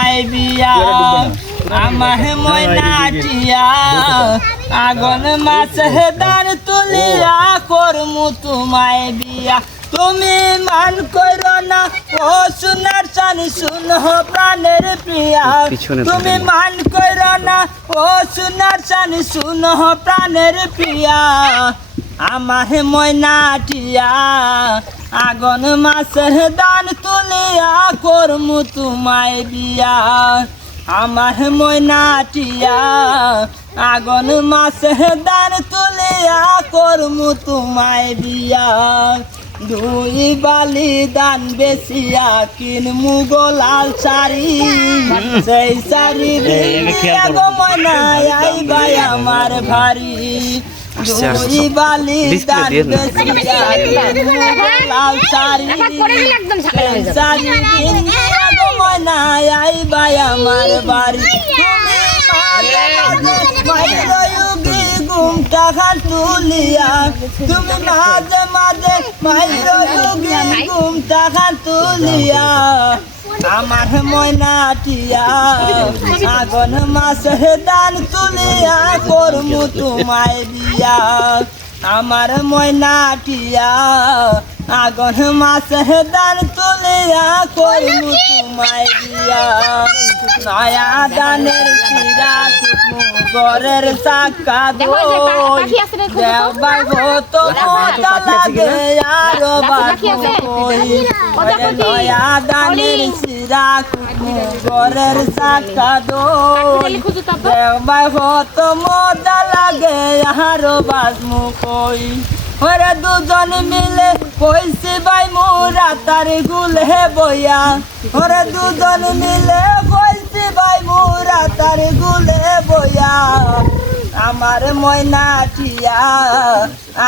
তোমায় বিয়া আমার ময়নাটিয়া আগুন মাছে দান তুলিয়া করমু তোমায় বিয়া তুমি মান করো না ও সোনার চাঁদ শুনো প্রাণের প্রিয়া তুমি মান করো না ও সোনার চাঁদ শুনো প্রাণের প্রিয়া আমার ময়নাটিয়া আগুন মাছের দান তুলিয়া করমু তোমায় বিয়া আমার ময়নাটিয়া আগুন মাছের দান তুলিয়া করমু তোমায় বিয়া দুই বালি দান বেশিয়া কিনমু গোলাল শাড়ি সেই শাড়ি দিয়া গো ময়নায় আইবাই আমার ভারি দুই বালি দান বেশিয়া কিনমু গোলাল শাড়ি সেই শাড়ি দিয়া গো ময়নায় আইবাই আমার বাড়ি ঘুমটা খান তুলিয়া তুমি মাঝে মাঝে মাইরোগী ঘুমটা খান তুলিয়া আমার ময়নাটিয়া আগুন মাছের দান তুলিয়া করমু তোমায় বিয়া আমার ময়নাটিয়া আগুন মাছের দান তুলিয়া করমু তোমায় বিয়া নয়া দানের চিরা ঘরের চাকা দেওয়াই তো মজা লাগে আরো নয়া দানের চিরা ঘরের চাকা দেওয়াই তো মজা লাগে আরো বাসমু কই ওরে দুজন মিলে কইছি ভাই মোরা তার গুলে বইয়া ওরে দুজন মিলে কইছি ভাই মোরা তার গুলে বইয়া আমার ময়নাটিয়া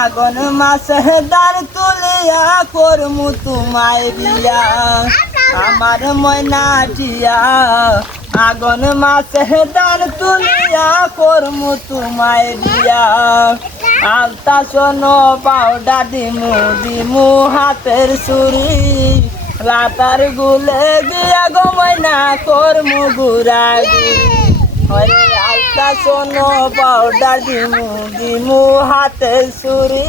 আগুন মাছে দান তুলিয়া করমু তোমায় বিয়া আমার ময়নাটিয়া আগুন মাছে দান তুলিয়া করমু তোমায় বিয়া আলতা শোনো পাউডা দিমু দিমু হাতের সুরি রাতার গুলে গিয়া গো ময়না করমু গুড়াগুড়ি হরে আলতা শোনো পাউডা দিমু দিমু হাতের সুরি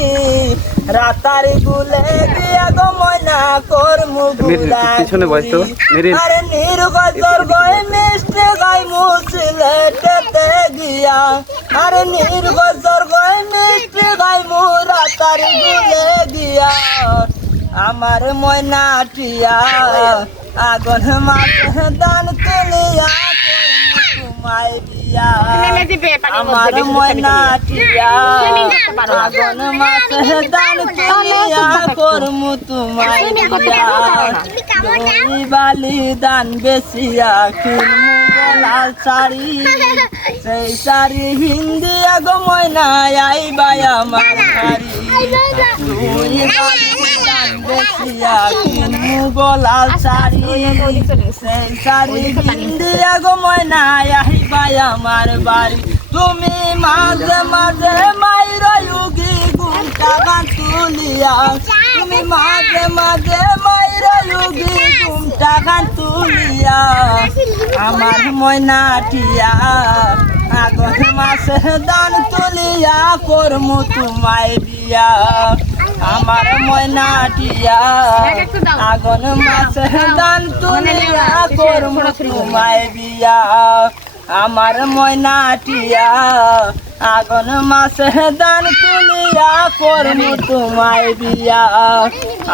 রাতার গুলে গিয়া গো ময়না করমু গুড়াগুড়ি আরে নির্গজর গয় মিষ্টি গাই মুসলেটেতে গিয়া আরে নির্গজর গয় মিষ্টি গাই মুরা তার গুলে গিয়া আমার ময়নাটিয়া আগুন মাছে দান তুলিয়া করমু তোমায় বিয়া আমার ময়নাটিয়া আগুন মাছে দান তুলিয়া করমু তোমায় বিয়া দুই বালি দান বেশিয়া কিনমু গোলাল শাড়ি সেই শাড়ি হিন্দিয়া গো ময়নায় আইবাই আমার বাড়ি দুই বালি দান বেশিয়া কিনমু গোলাল শাড়ি সেই শাড়ি হিন্দিয়া গো ময়নায় আইবাই আমার বাড়ি তুমি মাঝে মাঝে মাইরোগী ঘুমটা গান তুলিয়া তুমি মাঝে মাঝে মাইরোগী ঘুমটা গান তুলিয়া আমার ময়নাটিয়া আগুন মাছে দান তুলিয়া করমু তোমায় বিয়া আমার ময়নাটিয়া আগুন মাছে দান তুলিয়া করমু তোমায় বিয়া আমার ময়নাটিয়া আগুন মাছে দান তুলিয়া করমু তোমায় বিয়া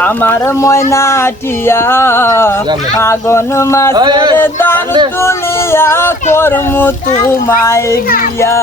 আমার ময়নাটিয়া আগুন মাছে দান তুলিয়া করমু তোমায় বিয়া।